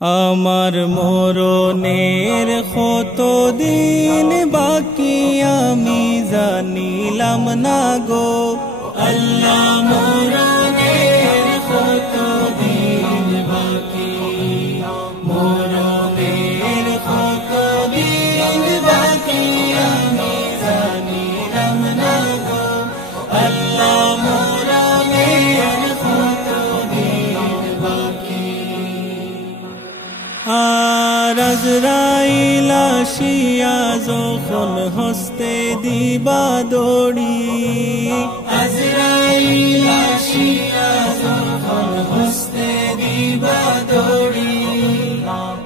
আমার মরণের কতদিন বাকি আমি জানিলাম না গো আল্লাহ মরণের কতদিন বাকি মরণের কতদিন বাকি আমি জানিলাম না গো আল্লাহ মরণের কতদিন বাকি আর আজরাইল আসিয়া যখন হস্তে দিবা দড়ি আজরাইল আসিয়া যখন হস্তে দিবা দড়ি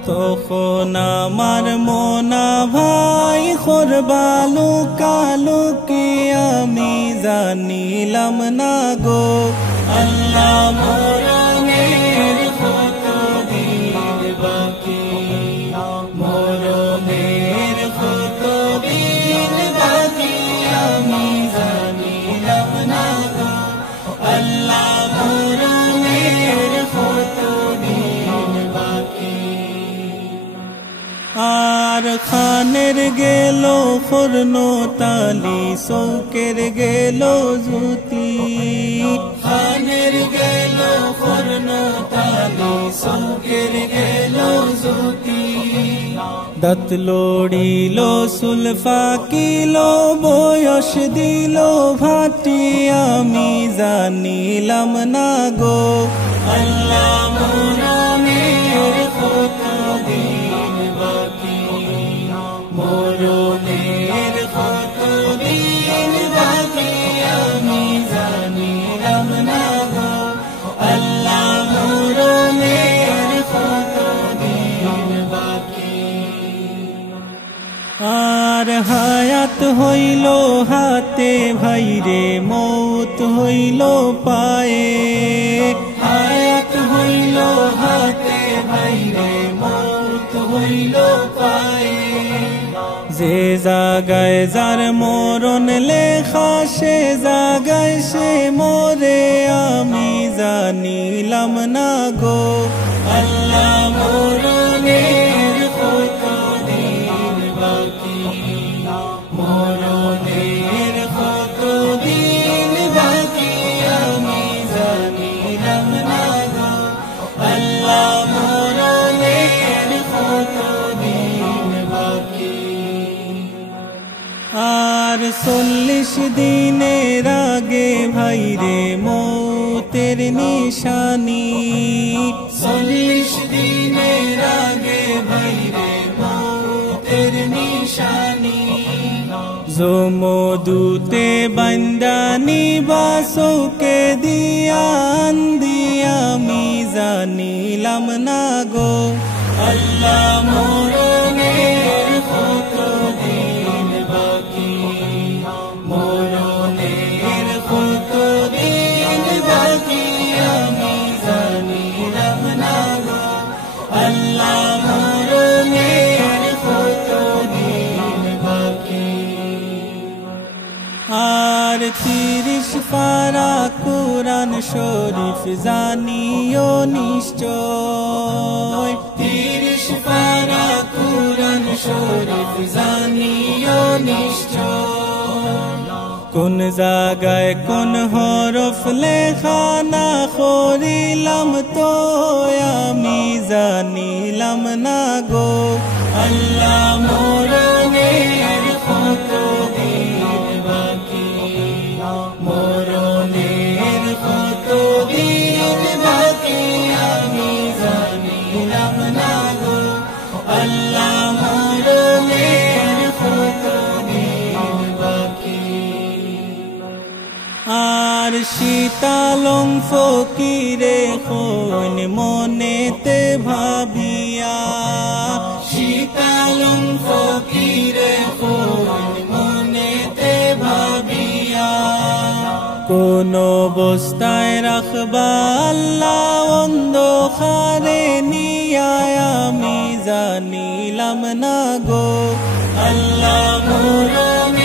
তখন আমার মনা ভাই করবা লুকালুকি আমি জানিলাম না গো আল্লাহ মরণের কতদিন বাকি মরণের কতদিন বাকি আমি জানিলাম না গো আল্লাহ মরণের কতদিন বাকি আর খানের গেল ফর্ন তালি চৌকের গেল জুতি খানের গেল ফর্ন তালি চৌকের গেল জুতি দাঁত লড়িল চুল ফাকিল বয়স দিল ভাটি আমি জানিলাম না গো আল্লাহ মরণের কতদিন বাকি মরণের কতদিন বাকি আমি জানিলাম না গো আল্লাহ মরণের কতদিন বাকি আর হায়াত হইল হাতে ভাইরে মৌত হইল পায়ে হায়াত হইল হাতে ভাইরে মৌত হইল পায়ে যে জাগায় যার মরণ লেখা সে জাগায় সে মরে আমি জানিলাম না গো আল্লাহ মরণের কতদিন বাকি মরণের কতদিন বাকি আমি জানিলাম না গো আল্লাহ মরণের কতদিন বাকি আর 40 দিনের আগে ভাইরে মৌতের নিশানি 40 দিনের আগে ভাইরে মৌতের নিশানি জমদূতে বান্দানি বাসকে দিয়ান দিয়া আমি জানিলাম না গো আল্লাহ মরণের কতদিন বাকি মরণের কতদিন বাকি আমি জানিলাম না গো আল্লাহ মরণের কতদিন বাকি আর 30 পারা কুরআন শরীফ জানিও নিশ্চয় 30 পারা কুরআন শরীফ জানিও নিশ্চয় কোন জায়গায় কোন হরফ লেখা না করিলাম তো আমি জানিলাম না গো আল্লাহ মরণের কতদিন বাকি মরণের কতদিন বাকি আমি জানিলাম না গো আল্লাহ মরণের কতদিন বাকি আর শীতালং ফকিরে কোন মনেতে ভাবিয়া শীতালং ফকিরে কোন মনেতে ভাবিয়া কোন অবস্থায় রাখবা আল্লাহ অন্ধকারে নিয়া আমি জানিলাম না গো আল্লাহ মরণের